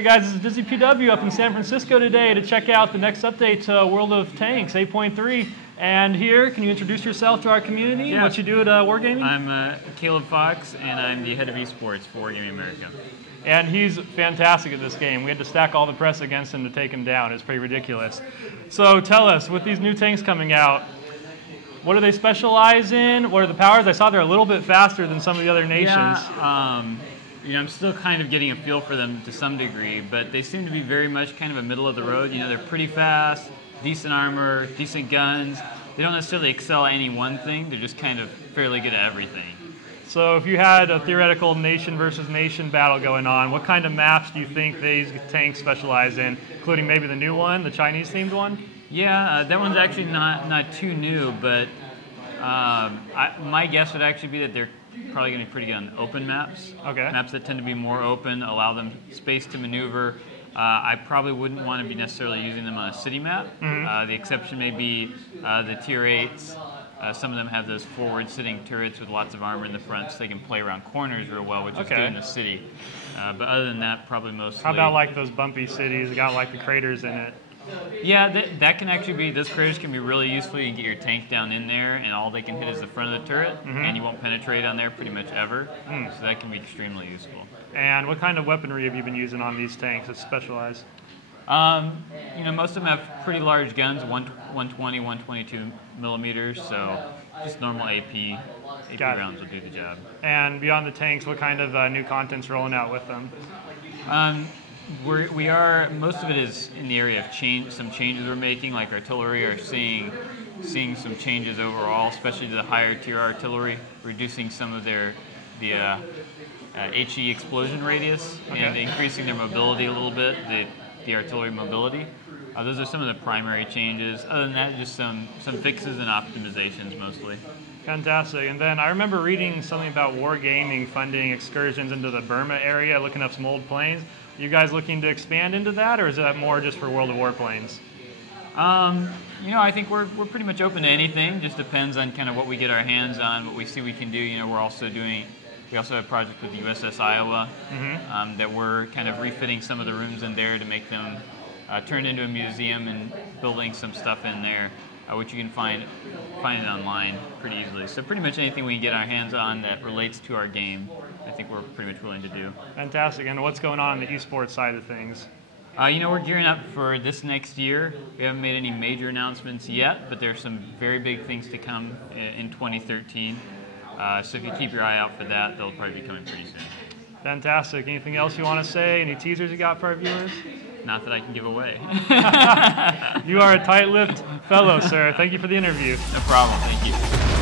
Hey guys, this is DizzyPW up in San Francisco today to check out the next update to World of Tanks 8.3. And here, can you introduce yourself to our community? Yeah. What you do at Wargaming? I'm Caleb Fox, and I'm the Head of Esports for Wargaming America. And he's fantastic at this game. We had to stack all the press against him to take him down. It's pretty ridiculous. So tell us, with these new tanks coming out, what do they specialize in? What are the powers? I saw they're a little bit faster than some of the other nations. Yeah, I'm still kind of getting a feel for them to some degree, but they seem to be very much kind of a middle of the road. They're pretty fast, decent armor, decent guns. They don't necessarily excel at any one thing. They're just kind of fairly good at everything. So if you had a theoretical nation versus nation battle going on, what kind of maps do you think these tanks specialize in, including maybe the new one, the Chinese-themed one? Yeah, that one's actually not too new, but my guess would actually be that they're probably going to be pretty good on open maps. Okay. Maps that tend to be more open, allow them space to maneuver. I probably wouldn't want to be necessarily using them on a city map. Mm-hmm. The exception may be the tier 8s. Some of them have those forward-sitting turrets with lots of armor in the front, so they can play around corners real well, which is good in the city. But other than that, probably mostly... How about like those bumpy cities that got like the craters in it? Yeah, that can actually be, those craters can be really useful. You can get your tank down in there, and all they can hit is the front of the turret, and you won't penetrate on there pretty much ever. So that can be extremely useful. And what kind of weaponry have you been using on these tanks that's specialized? Most of them have pretty large guns, 120, 122 millimeters, so just normal AP rounds will do the job. And beyond the tanks, what kind of new content's rolling out with them? Most of it is in the area of some changes we're making, like artillery are seeing some changes overall, especially to the higher tier artillery, reducing some of the HE explosion radius and increasing their mobility a little bit, the artillery mobility. Those are some of the primary changes. Other than that, just some fixes and optimizations mostly. Fantastic. And then I remember reading something about Wargaming funding excursions into the Burma area, looking up some old planes. Are you guys looking to expand into that, or is that more just for World of Warplanes? I think we're pretty much open to anything. Just depends on kind of what we get our hands on, what we see we can do. We also have a project with the USS Iowa that we're kind of refitting some of the rooms in there to make them turn into a museum and building some stuff in there, which you can find it online pretty easily. So pretty much anything we can get our hands on that relates to our game, I think we're pretty much willing to do. Fantastic. And what's going on the esports side of things? We're gearing up for this next year. We haven't made any major announcements yet, but there's some very big things to come in 2013. So if you keep your eye out for that, they'll probably be coming pretty soon. Fantastic. Anything else you want to say? Any teasers you got for our viewers? Not that I can give away. You are a tight-lipped fellow, sir. Thank you for the interview. No problem. Thank you.